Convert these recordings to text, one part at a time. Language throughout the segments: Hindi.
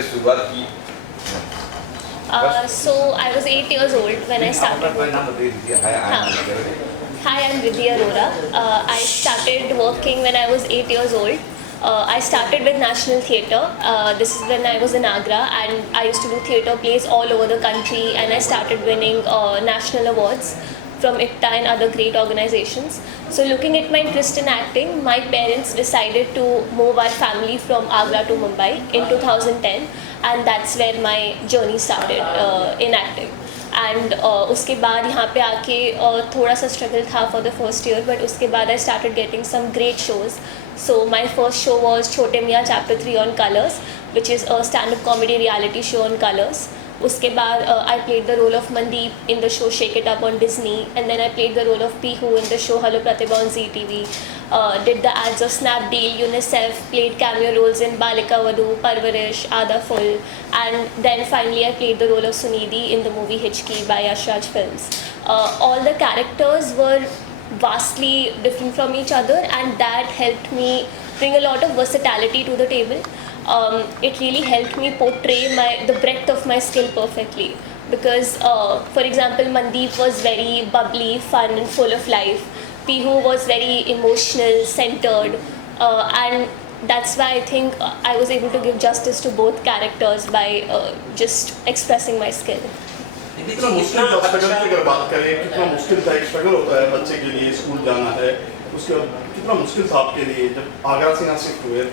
आपने शुरुआत की? So I was 8 years old when I started अपना नाम working. बता दीजिए। हाय, Hi, I'm Vidhi Arora. I started working when I was 8 years old. I started with National Theatre. This is when I was in Agra, and I used to do theatre plays all over the country, and I started winning national awards from IPTA and other great organizations. So looking at my interest in acting, my parents decided to move our family from Agra to Mumbai in 2010, and that's where my journey started in acting. And उसके बाद यहाँ पे आके थोड़ा सा स्ट्रगल था for the first year, but उसके बाद I started getting some great shows. So my first show was Chhote Miyan chapter 3 on Colors, which is a stand up comedy reality show on Colors. उसके बाद I played the role of Mandeep in the show shake it up on Disney, and then I played the role of Pihu in the show hello Pratibha on ZTV. Did the ads of Snapdeal, UNICEF, played cameo roles in Balika Vadu, Parvarish, Aada Full, and then finally I played the role of Sunidhi in the movie Hichki by Yash Raj Films. All the characters were vastly different from each other, and that helped me bring a lot of versatility to the table. It really helped me portray the breadth of my skill perfectly, because for example Mandeep was very bubbly, fun and full of life. Pihu was very emotional, centered, and that's why I think I was able to give justice to both characters by just expressing my skill. कितना मुश्किल था स्ट्रगल की अगर बात करें, कितना मुश्किल था, एक स्ट्रगल होता है बच्चे के लिए, स्कूल जाना है, उसके बाद कितना मुश्किल था आपके लिए जब आगरा से यहाँ शिफ्ट हुए?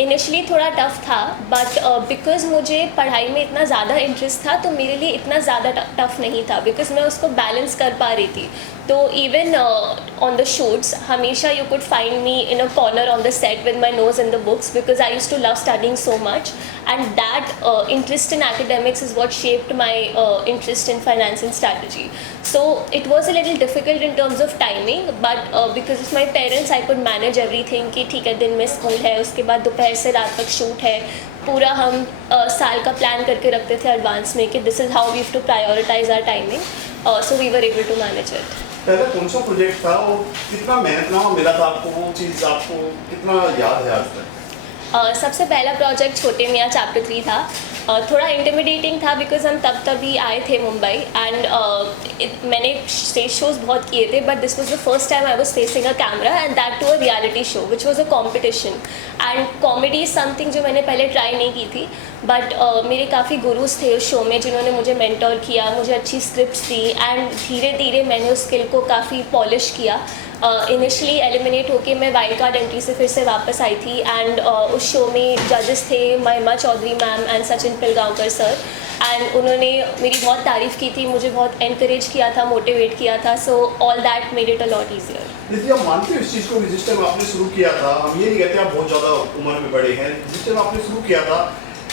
इनिशियली थोड़ा टफ था, बट बिकॉज मुझे पढ़ाई में इतना ज़्यादा इंटरेस्ट था तो मेरे लिए इतना ज़्यादा टफ नहीं था, बिकॉज मैं उसको बैलेंस कर पा रही थी. तो इवन ऑन द शूट्स हमेशा you could find me in a corner on the set with my nose in the books, because I use to love studying so much, and that interest in academics is what shaped my interest in finance and strategy. So it was a little difficult in terms of timing, but because of my parents I could manage everything कि ठीक है दिन में स्कूल है, उसके बाद दोपहर से रात तक शूट है, पूरा हम साल का प्लान करके रखते थे एडवांस में कि this is how we have to prioritize our timing. So we were able to manage it. पहले कौन सा प्रोजेक्ट था और कितना मेहनतनामा मिला था आपको, वो चीज़ आपको कितना याद है आज तक? सबसे पहला प्रोजेक्ट छोटे मियाँ चैप्टर 3 था. थोड़ा इंटिमिडेटिंग था बिकॉज हम तभी आए थे मुंबई, एंड मैंने स्टेज शोज़ बहुत किए थे, but this was the first time I was facing a camera, and that too a reality show which was a competition. And comedy is something जो मैंने पहले ट्राई नहीं की थी, बट मेरे काफ़ी गुरुज थे उस शो में जिन्होंने मुझे मेंटोर किया, मुझे अच्छी स्क्रिप्ट्स दी, एंड धीरे धीरे मैंने उस स्किल को काफ़ी पॉलिश किया. इनिशियली एलिमिनेट होके मैं वाइल्ड कार्ड एंट्री से फिर से वापस आई थी, एंड उस शो में जजेस थे Mahima Chaudhary ma'am and Sachin Pilgaonkar sir, and उन्होंने मेरी बहुत तारीफ़ की थी, मुझे बहुत एनकरेज किया था, मोटिवेट किया था. So all that made it a lot easier. Nidhi, आप मानते हो इस चीज़ को, जिस टाइम आपने शुरू किया था, हम ये नहीं कहते आप बहुत ज़्यादा उम्र में बड़े हैं, जिस टाइम आपने शुरू किया था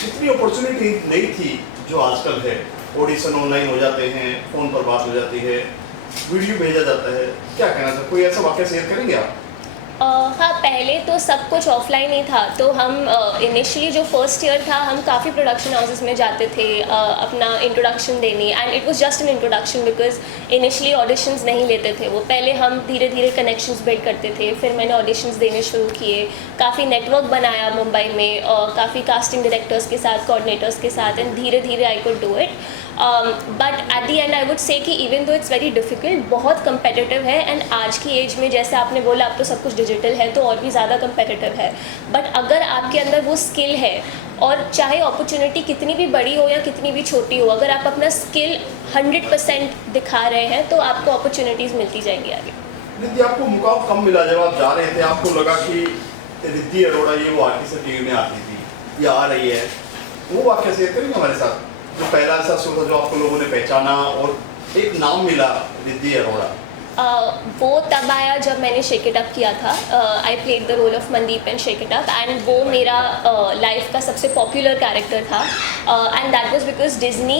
इतनी अपॉर्चुनिटी नहीं थी जो आजकल है. ऑडिशन ऑनलाइन हो जाते हैं, फ़ोन पर बात हो जाती है, वीडियो भेजा जाता है, क्या कहना था, कोई ऐसा वाक़या शेयर करेंगे आप? हाँ, पहले तो सब कुछ ऑफलाइन ही था. तो हम इनिशियली जो फर्स्ट ईयर था हम काफ़ी प्रोडक्शन हाउसेस में जाते थे अपना इंट्रोडक्शन देने, and it was just an introduction because initially auditions नहीं लेते थे वो. पहले हम धीरे धीरे कनेक्शंस बिल्ड करते थे, फिर मैंने ऑडिशंस देने शुरू किए, काफ़ी नेटवर्क बनाया मुंबई में, काफ़ी कास्टिंग डायरेक्टर्स के साथ, कोऑर्डिनेटर्स के साथ, एंड धीरे धीरे I could do it. But at the end I would say कि even though it's very difficult, बहुत कंपेटिटिव है, एंड आज की एज में जैसे आपने बोला अब तो सब कुछ डिजिटल है तो और भी ज़्यादा कंपेटिटिव है. बट अगर आपके अंदर वो स्किल है, और चाहे अपॉर्चुनिटी कितनी भी बड़ी हो या कितनी भी छोटी हो, अगर आप अपना स्किल 100% दिखा रहे हैं तो आपको अपॉर्चुनिटीज़ मिलती जाएंगी आगे. रिद्धि, आपको मौका कब मिला जब आप जा रहे थे, आपको लगा कि रिद्धि अरोड़ा ये वो आर्टिस्ट टीवी में आती थी या आ रही है, वो वाक़या शेयर करेंगे हमारे साथ, जो पहला ऐसा शो था जो आपको लोगों ने पहचाना और एक नाम मिला रिद्धि अरोड़ा? वो तब आया जब मैंने शेक इट अप किया था. I played the role of Mandeep in shake it up, and वो मेरा लाइफ का सबसे पॉपुलर कैरेक्टर था, and that was because Disney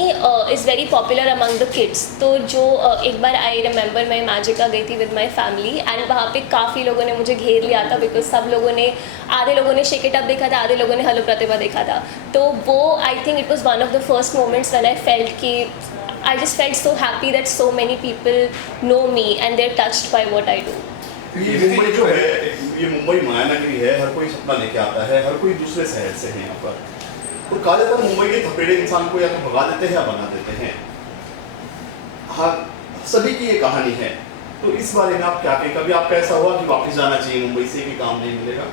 is very popular among the kids. तो जो एक बार आई रिमेंबर मैं मैजिका गई थी विद माई फैमिली, एंड वहाँ पे काफ़ी लोगों ने मुझे घेर लिया था बिकॉज सब लोगों ने, आधे लोगों ने शेक इट अप देखा था, आधे लोगों ने हेलो प्रतिभा देखा था. तो वो I think it was one of the first moments when I felt कि I just felt so happy that so many people know me and they're touched by what I do. ये मुंबई जो है ये मुंबई मायानगरी है, हर कोई सपना लेके आता है, हर कोई दूसरे शहर से है यहाँ पर। और कहा जाता है मुंबई के थपेड़े इंसान को या तो भगा देते हैं या बना देते हैं। हाँ, सभी की ये कहानी है। तो इस बारे में आप क्या कहें, कभी आपका ऐसा हुआ कि वापस जाना चाहिए मुंबई से कि काम नहीं मिलेगा?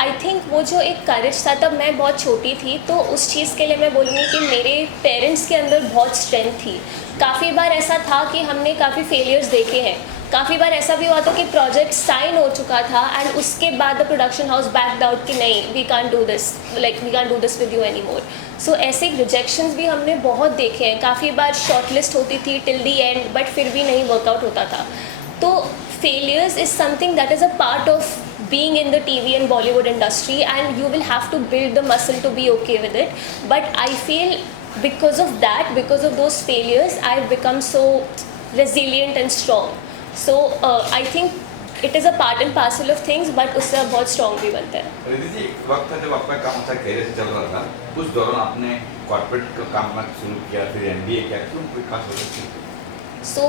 आई थिंक वो जो एक करेज था, तब मैं बहुत छोटी थी, तो उस चीज़ के लिए मैं बोलूँगी कि मेरे पेरेंट्स के अंदर बहुत स्ट्रेंथ थी। काफ़ी बार ऐसा था कि हमने काफ़ी फेलियर्स देखे हैं, काफ़ी बार ऐसा भी हुआ था कि प्रोजेक्ट साइन हो चुका था एंड उसके बाद the production house backed out कि नहीं, we can't do this, like we can't do this with you any more. So ऐसे रिजेक्शंस भी हमने बहुत देखे हैं। काफ़ी बार शॉर्टलिस्ट होती थी टिल दी एंड, बट फिर भी नहीं वर्कआउट होता था। तो failures is something that is a part of being in the TV and Bollywood industry, and you will have to build the muscle to be okay with it. But I feel because of that, because of those failures, I've become so resilient and strong. So I think it is a part and parcel of things, but उससे आप बहुत strong भी बनते हैं। रिद्धि जी, एक वक्त था जब आपका काम था कैरियर से चल रहा था, उस दौरान आपने कॉर्पोरेट का काम शुरू किया, फिर MBA किया, क्यों कोई खास वजह थी? So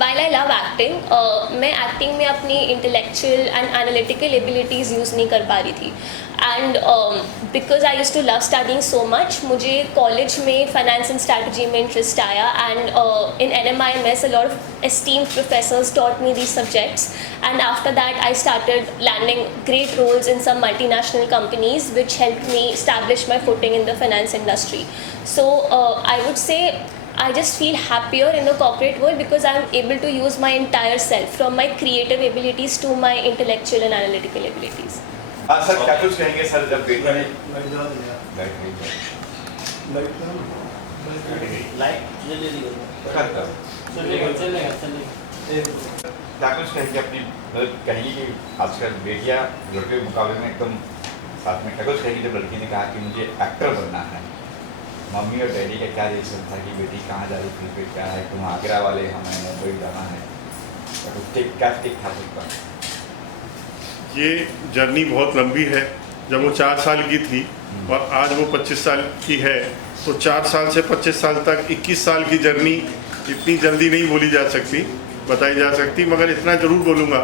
while I love acting, मैं एक्टिंग में अपनी intellectual and analytical abilities use नहीं कर पा रही थी। And because I used to love studying so much, मुझे कॉलेज में फाइनेंस एंड स्ट्रैटेजी में इंटरेस्ट आया, and in NMIMS a lot of esteemed professors taught me these subjects, and after that I started landing great roles in some multinational companies which helped me establish my footing in the finance industry. So I would say I just feel happier in the corporate world because I'm able to use my entire self, from my creative abilities to my intellectual and analytical abilities. Sir क्या कुछ कहेंगे सर, जब बेटी ने क्या कुछ कहेंगे अपनी, मतलब कहेंगे कि आजकल बेटियां लड़के के मुकाबले में एकदम साथ में, क्या कुछ कहेंगे जब लड़की ने कहा कि मुझे एक्टर बनना है, मम्मी और डैडी का क्या रिएक्शन था कि बेटी कहाँ जा रही, फिल्म पे क्या है, तुम आगरा वाले, हमें मुंबई जाना है, तो क्या टिक था उसका? ये जर्नी बहुत लंबी है। जब वो 4 साल की थी और आज वो 25 साल की है, तो 4 साल से 25 साल तक 21 साल की जर्नी इतनी जल्दी नहीं बोली जा सकती, बताई जा सकती। मगर इतना ज़रूर बोलूँगा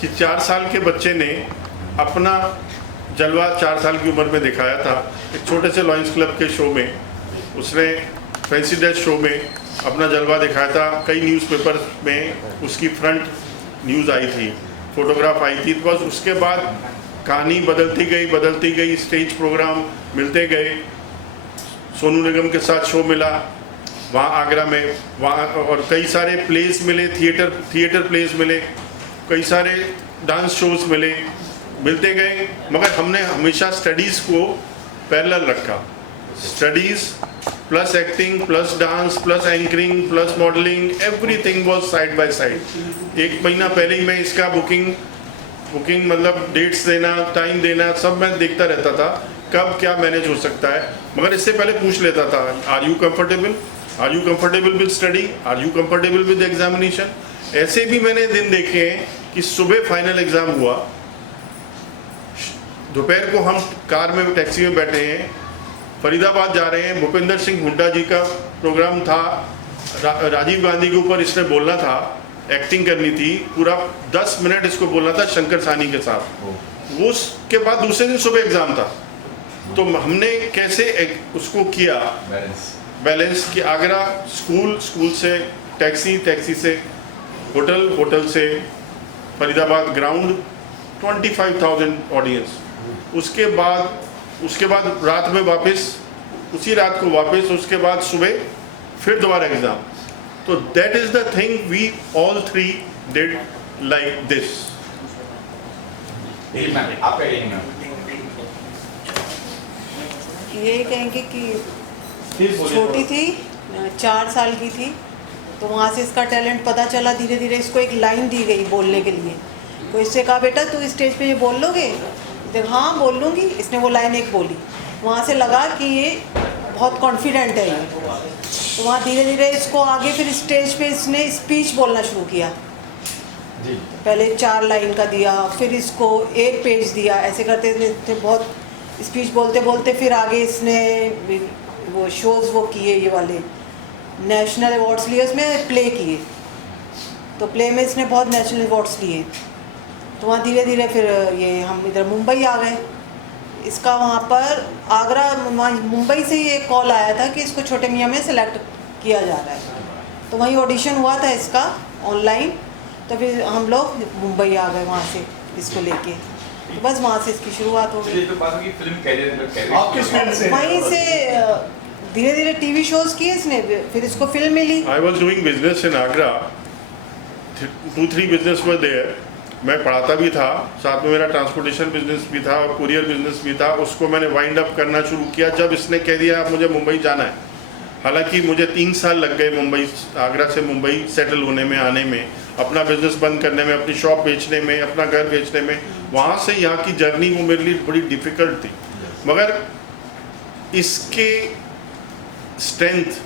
कि 4 साल के बच्चे ने अपना जलवा 4 साल की उम्र में दिखाया था। एक छोटे से लॉयंस क्लब के शो में उसने, फैंसी ड्रेस शो में अपना जलवा दिखाया था। कई न्यूज़पेपर में उसकी फ्रंट न्यूज़ आई थी, फोटोग्राफ आई थी। बस उसके बाद कहानी बदलती गई, स्टेज प्रोग्राम मिलते गए। सोनू निगम के साथ शो मिला वहाँ आगरा में, वहाँ और कई सारे प्लेस मिले, थिएटर प्लेस मिले, कई सारे डांस शोज़ मिलते गए। मगर हमने हमेशा स्टडीज़ को पैरेलल रखा। Studies plus acting plus dance plus anchoring plus modelling, everything was side by side. 1 महीना पहले ही मैं इसका बुकिंग मतलब डेट्स देना, टाइम देना, सब मैं देखता रहता था कब क्या मैनेज हो सकता है। मगर इससे पहले पूछ लेता था, are you comfortable with study, are you comfortable with examination. ऐसे भी मैंने दिन देखे हैं कि सुबह फाइनल एग्ज़ाम हुआ, दोपहर को हम कार में टैक्सी में बैठे हैं, फरीदाबाद जा रहे हैं, भूपेंद्र सिंह हुड्डा जी का प्रोग्राम था, राजीव गांधी के ऊपर इसने बोलना था, एक्टिंग करनी थी, पूरा 10 मिनट इसको बोलना था शंकर सानी के साथ। वो उसके बाद दूसरे दिन सुबह एग्ज़ाम था। तो हमने कैसे उसको किया बैलेंस कि आगरा स्कूल से टैक्सी से होटल से फरीदाबाद ग्राउंड, 25,000 ऑडियंस। उसके बाद रात में वापस, उसी रात को वापस, उसके बाद सुबह फिर दोबारा एग्ज़ाम। तो that is the thing we all 3 did like this. यही कहेंगे कि छोटी थी, 4 साल की थी, तो वहाँ से इसका टैलेंट पता चला। धीरे धीरे इसको एक लाइन दी गई बोलने के लिए। कोई इससे कहा, बेटा तू स्टेज पे ये बोल लोगे? देख हाँ बोल लूँगी। इसने वो लाइन एक बोली, वहाँ से लगा कि ये बहुत कॉन्फिडेंट है ये। तो वहाँ धीरे धीरे इसको आगे फिर स्टेज पे इसने स्पीच बोलना शुरू किया। पहले 4 लाइन का दिया, फिर इसको 1 पेज दिया, ऐसे करते थे बहुत स्पीच बोलते बोलते। फिर आगे इसने वो शोज़ वो किए, ये वाले नेशनल अवार्ड्स लिए, उसमें प्ले किए, तो प्ले में इसने बहुत नेशनल अवार्ड्स लिए। तो वहाँ धीरे धीरे फिर ये हम इधर मुंबई आ गए। इसका वहाँ पर आगरा मुंबई से ही एक कॉल आया था कि इसको छोटे मियाँ में सेलेक्ट किया जा रहा है, तो वहीं ऑडिशन हुआ था इसका ऑनलाइन। तो फिर हम लोग मुंबई आ गए वहाँ से इसको लेके, तो बस वहाँ से इसकी शुरुआत हो ये गई। तो बात होगी फिल्म कैरियर आप किस फील्ड से हैं? वहीं से धीरे धीरे टीवी शोज किए इसने, फिर इसको फिल्म मिली। I was doing business in Agra, 2-3 business were there. मैं पढ़ाता भी था, साथ में मेरा ट्रांसपोर्टेशन बिजनेस भी था और कुरियर बिजनेस भी था। उसको मैंने वाइंड अप करना शुरू किया जब इसने कह दिया अब मुझे मुंबई जाना है। हालांकि मुझे 3 साल लग गए मुंबई, आगरा से मुंबई सेटल होने में, आने में, अपना बिजनेस बंद करने में, अपनी शॉप बेचने में, अपना घर बेचने में। वहाँ से यहाँ की जर्नी वो मेरे लिए बड़ी डिफ़िकल्ट थी, मगर इसके स्ट्रेंथ,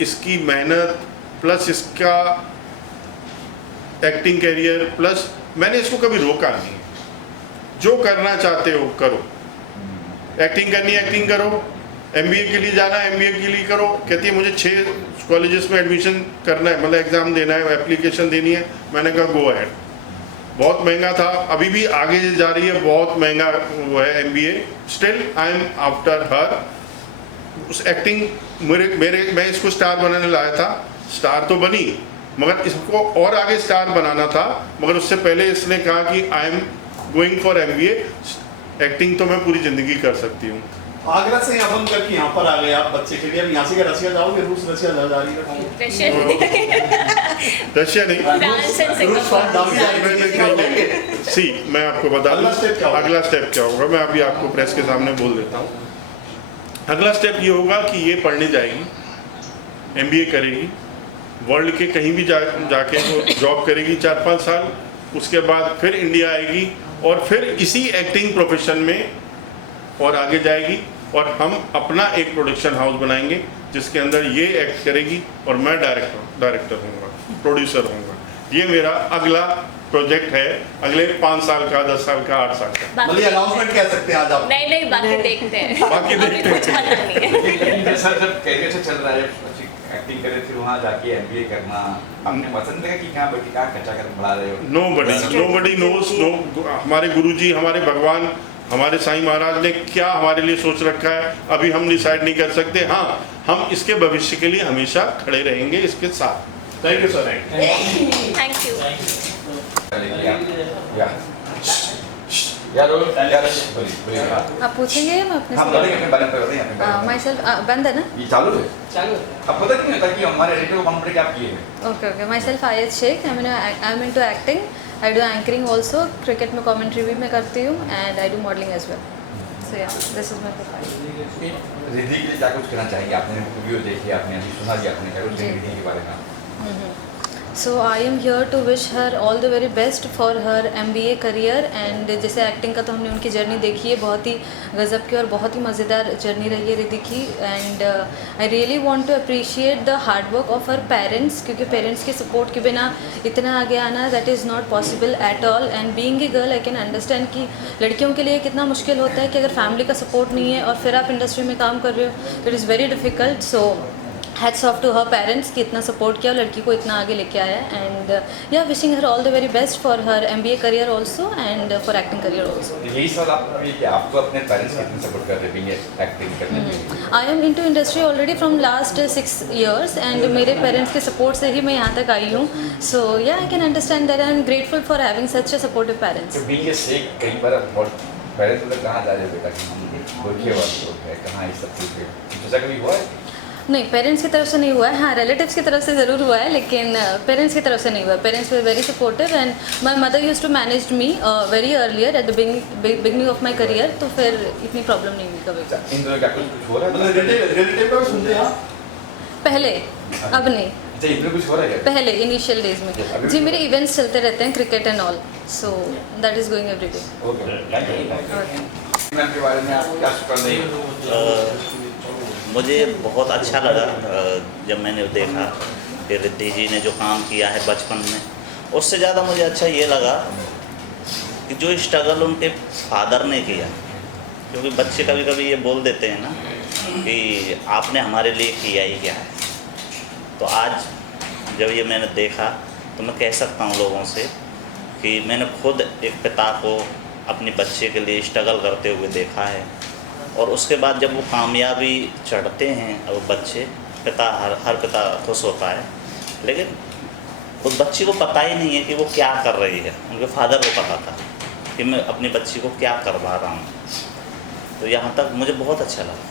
इसकी मेहनत प्लस इसका एक्टिंग कैरियर प्लस मैंने इसको कभी रोका नहीं। जो करना चाहते हो करो, एक्टिंग करनी है एक्टिंग करो, MBA के लिए जाना है MBA के लिए करो। कहती है मुझे 6 कॉलेजेस में एडमिशन करना है, मतलब एग्ज़ाम देना है, एप्लीकेशन देनी है। मैंने कहा गो अहेड। बहुत महंगा था, अभी भी आगे जा रही है, बहुत महंगा वो है MBA। Still I am after her. उस एक्टिंग मैं इसको स्टार बनाने लाया था, स्टार तो बनी, मगर इसको और आगे स्टार बनाना था। मगर उससे पहले इसने कहा कि I am going for MBA। Acting तो मैं पूरी ज़िंदगी कर सकती हूँ। आगरा से यहाँ बंद करके यहाँ पर आ गए आप बच्चे के लिए। अब यहाँ से क्या रसिया जाओगे? रूस रसिया जा रही है? रशिया नहीं, फ्रांस एंड रूस फ्रांस दामी सिंगापुर। सी मैं आपको बता अगला दूं step क्या होगा? अगला स्टेप क्या होगा, मैं अभी आपको प्रेस के सामने बोल देता हूँ। अगला स्टेप ये होगा कि ये पढ़ने जाएगी, MBA करेगी, वर्ल्ड के कहीं भी जाके वो जॉब करेगी 4-5 साल। उसके बाद फिर इंडिया आएगी और फिर इसी एक्टिंग प्रोफेशन में और आगे जाएगी और हम अपना एक प्रोडक्शन हाउस बनाएंगे जिसके अंदर ये एक्ट करेगी और मैं डायरेक्टर होऊंगा, प्रोड्यूसर होऊंगा। ये मेरा अगला प्रोजेक्ट है, अगले 5 साल का, 10 साल का, 8 साल का। मतलब अनाउंसमेंट कह सकते हैं आज आप? नहीं बाकी देखते हैं, बाकी अभी देखते हैं। कुछ पता नहीं है। लेकिन जैसा जब कैरियर से चल रहा है, एक्टिंग करे फिर वहाँ जाके MBA करना, आपने पसंद है कि कहाँ बैठी कहाँ कच्चा कर बढ़ा रहे हो? Nobody knows. हमारे गुरुजी, हमारे भगवान, हमारे साईं महाराज ने क्या हमारे लिए सोच रखा है अभी हम डिसाइड नहीं कर सकते। हाँ, हम इसके भविष्य के लिए हमेशा खड़े रहेंगे इसके साथ। Thank you sir. Thank you. आप पूछेंगे या मैं अपने हाँ, बताइए अपने बारे में बताइए अपने बारे में। माई सेल्फ बंद है ना? ये चालू है? अब पता नहीं होता कि हमारे एडिटर को कॉन्फ्रेंस क्या किए हैं। Okay myself Aayat Sheikh, I am into acting, I do anchoring also, cricket में कमेंट्री भी मैं करती हूँ and I do modelling as well. So yeah this is my profile. Riddhi के लिए क्या कुछ कहना चाहेंगे? आपने वीडियो देखी, आपने अभी सुना दिया, आपने क्या कुछ जी। रिद्धि के बारे में? So I am here to wish her all the very best for her MBA career. And जैसे एक्टिंग का तो हमने उनकी जर्नी देखी है, बहुत ही गज़ब की और बहुत ही मज़ेदार जर्नी रही है रिद्धि की। And I really want to appreciate the hard work of her parents, क्योंकि पेरेंट्स के सपोर्ट के बिना इतना आगे आना that is not possible at all. And being a girl I can understand कि लड़कियों के लिए कितना मुश्किल होता है कि अगर फैमिली का सपोर्ट नहीं है और फिर आप इंडस्ट्री में काम कर रहे हो, it is very difficult. So hats off to her parents कि इतना सपोर्ट किया और लड़की को इतना आगे लेके आया। एंड या wishing her all the very best for her MBA career also and for acting career also. यही सवाल आपको भी कि आपको अपने पेरेंट्स कितने सपोर्ट कर रहे हैं एक्टिंग करने के लिए? आई am into industry already from last 6 years and मेरे पेरेंट्स के सपोर्ट से ही मैं यहाँ तक आई हूँ। सो या आई can understand that I am grateful for having such a supportive parents. तो बीइंग ए शेख कई बार बहुत पेरेंट्स उधर कहाँ जा रहे हो बेटा कि हम गोरखे वाले लोग हैं, कहाँ इस सब चीज़ पे सोचा कभी हुआ है? नहीं, पेरेंट्स की तरफ से नहीं हुआ है। हाँ, रिलेटिव्स की तरफ से ज़रूर हुआ है, लेकिन पेरेंट्स की तरफ से नहीं हुआ। Parents were very supportive and my mother used to manage me very earlier at the beginning of my career, तो फिर इतनी प्रॉब्लम नहीं हुई कभी। इन दोनों क्या कुछ हो रहा है? मतलब रिलेटिव का सुनते हैं आप? पहले, अब नहीं, अच्छा, इनमें कुछ हो रहा है क्या? पहले इनिशियल डेज में जी मेरे इवेंट्स चलते रहते हैं, cricket and all, so that is going every day. Okay, thank you. Ma'am के बारे में आप क्या कर रहे हैं? मुझे बहुत अच्छा लगा जब मैंने देखा कि रिद्धि जी ने जो काम किया है बचपन में, उससे ज़्यादा मुझे अच्छा ये लगा कि जो स्ट्रगल उनके फादर ने किया, क्योंकि बच्चे कभी कभी ये बोल देते हैं ना कि आपने हमारे लिए किया ही क्या है। तो आज जब ये मैंने देखा तो मैं कह सकता हूँ लोगों से कि मैंने खुद एक पिता को अपने बच्चे के लिए स्ट्रगल करते हुए देखा है, और उसके बाद जब वो कामयाबी चढ़ते हैं और बच्चे, पिता हर पिता खुश होता है, लेकिन उस बच्ची को पता ही नहीं है कि वो क्या कर रही है। उनके फादर को पता था कि मैं अपनी बच्ची को क्या करवा रहा हूँ। तो यहाँ तक मुझे बहुत अच्छा लगा।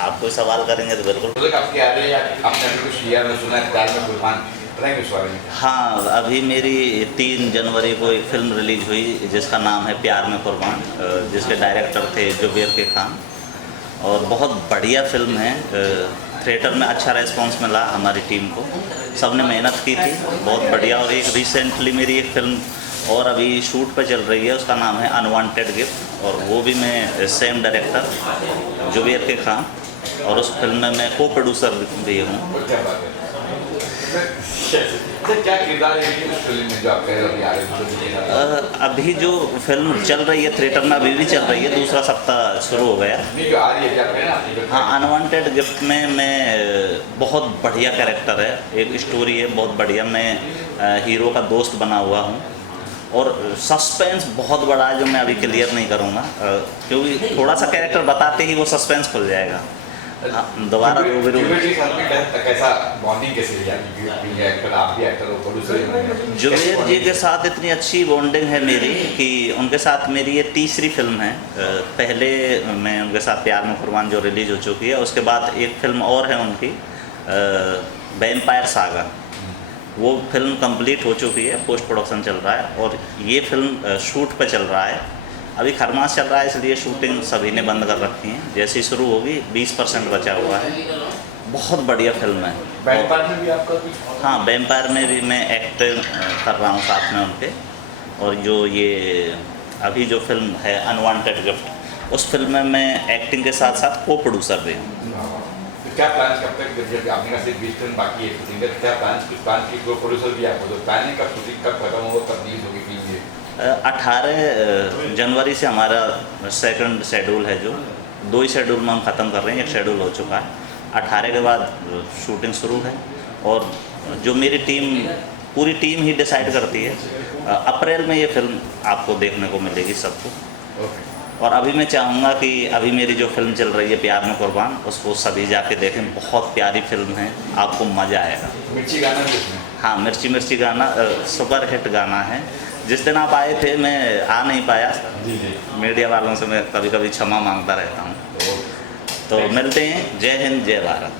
आप कोई सवाल करेंगे तो बिल्कुल। आपकी आ रही है, आपने अभी कुछ किया, मैं सुना है प्यार में कुर्बान, बताएंगे इस बारे में? हाँ, अभी मेरी 3 जनवरी को एक फ़िल्म रिलीज हुई जिसका नाम है प्यार में कुर्बान, जिसके डायरेक्टर थे जुबेर के खान, और बहुत बढ़िया फ़िल्म है। थिएटर में अच्छा रिस्पांस मिला हमारी टीम को, सबने मेहनत की थी, बहुत बढ़िया। और एक रिसेंटली मेरी एक फ़िल्म और अभी शूट पे चल रही है, उसका नाम है अनवांटेड गिफ्ट, और वो भी मैं सेम डायरेक्टर जुबेर के खान, और उस फिल्म में मैं को प्रोड्यूसर भी हूँ। क्या बात है। तो क्या किरदार है कि उस फिल्म में जो आप कह रहे हो यार? अभी जो फिल्म चल रही है थिएटर में, अभी भी चल रही है, दूसरा सप्ताह शुरू हो गया। नहीं, जो आ रही है क्या कह रहे हैं? हाँ, अनवांटेड गिफ्ट में मैं बहुत बढ़िया कैरेक्टर है, एक स्टोरी है बहुत बढ़िया। मैं हीरो का दोस्त बना हुआ हूँ, और सस्पेंस बहुत बड़ा है जो मैं अभी क्लियर नहीं करूँगा, क्योंकि थोड़ा सा कैरेक्टर बताते ही वो सस्पेंस खुल जाएगा। दोबारा रूबरू। कैसा बॉन्डिंग कैसे रही आपकी? आप भी एक्टर हो, प्रोड्यूसर। जुबेर जी के साथ इतनी अच्छी बॉन्डिंग है मेरी कि उनके साथ मेरी ये तीसरी फिल्म है। पहले मैं उनके साथ प्यार में कुर्बान जो रिलीज हो चुकी है, उसके बाद एक फिल्म और है उनकी, वैम्पायर सागा, वो फिल्म कंप्लीट हो चुकी है, पोस्ट प्रोडक्शन चल रहा है, और ये फिल्म शूट पे चल रहा है। अभी खरमास चल रहा है, इसलिए शूटिंग सभी ने बंद कर रखी है। जैसे ही शुरू होगी 20% बचा हुआ है। बहुत बढ़िया फिल्म है। वैम्पायर में भी आपका कुछ? हाँ, वैम्पायर में भी मैं एक्ट कर रहा हूँ साथ में उनके, और जो ये अभी जो फिल्म है अनवांटेड गिफ्ट, उस फिल्म में मैं एक्टिंग के साथ साथ को प्रोड्यूसर भी हूँ। क्या प्लान कब तक, जब आपने कहा सिर्फ 20 फिल्म बाकी है शूटिंग का, क्या प्लान की को प्रोड्यूसर भी आपको, तो प्लानिंग कब शूटिंग कब खत्म होगा, कब रिलीज होगी फिल्म? 18 जनवरी से हमारा सेकंड शेड्यूल है, जो 2 ही शेड्यूल में हम ख़त्म कर रहे हैं, एक शेड्यूल हो चुका है। 18 के बाद शूटिंग शुरू है, और जो मेरी टीम, पूरी टीम ही डिसाइड करती है। अप्रैल में ये फिल्म आपको देखने को मिलेगी सबको। और अभी मैं चाहूँगा कि अभी मेरी जो फिल्म चल रही है प्यार में कुर्बान, उसको सभी जाके देखें, बहुत प्यारी फिल्म है, आपको मज़ा आएगा। मिर्ची गाना किसमें? हाँ, मिर्ची मिर्ची गाना सुपर हिट गाना है। जिस दिन आप आए थे मैं आ नहीं पाया, मीडिया वालों से मैं कभी कभी क्षमा मांगता रहता हूँ। तो मिलते हैं। जय हिंद, जय भारत।